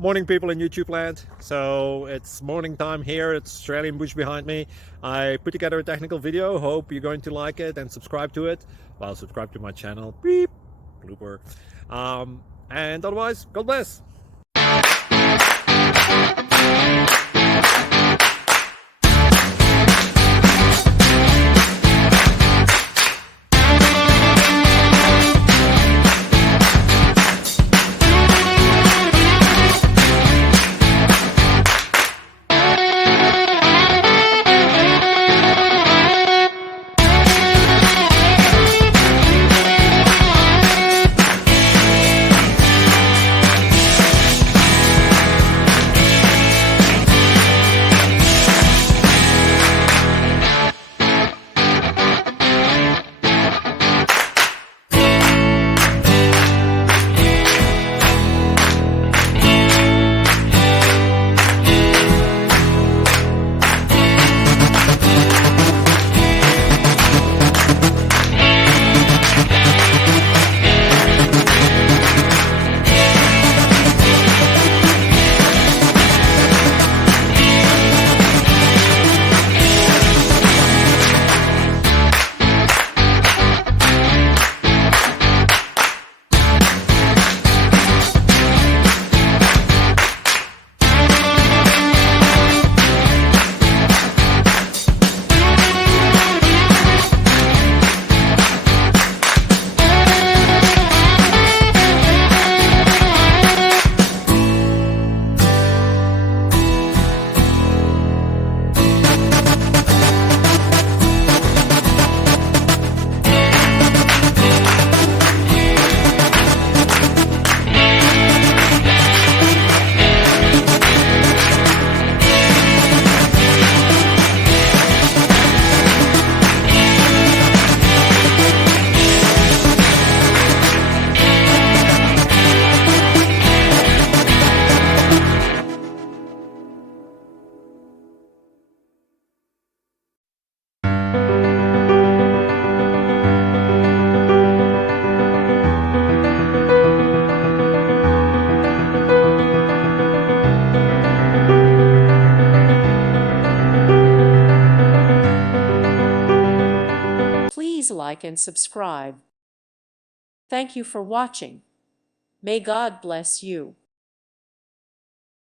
Morning, people in YouTube land. So it's morning time here. It's Australian bush behind me. I put together a technical video. Hope you're going to like it and subscribe to it. Well, subscribe to my channel. Beep. Blooper. And otherwise, God bless. Please like and subscribe. Thank you for watching. May God bless you.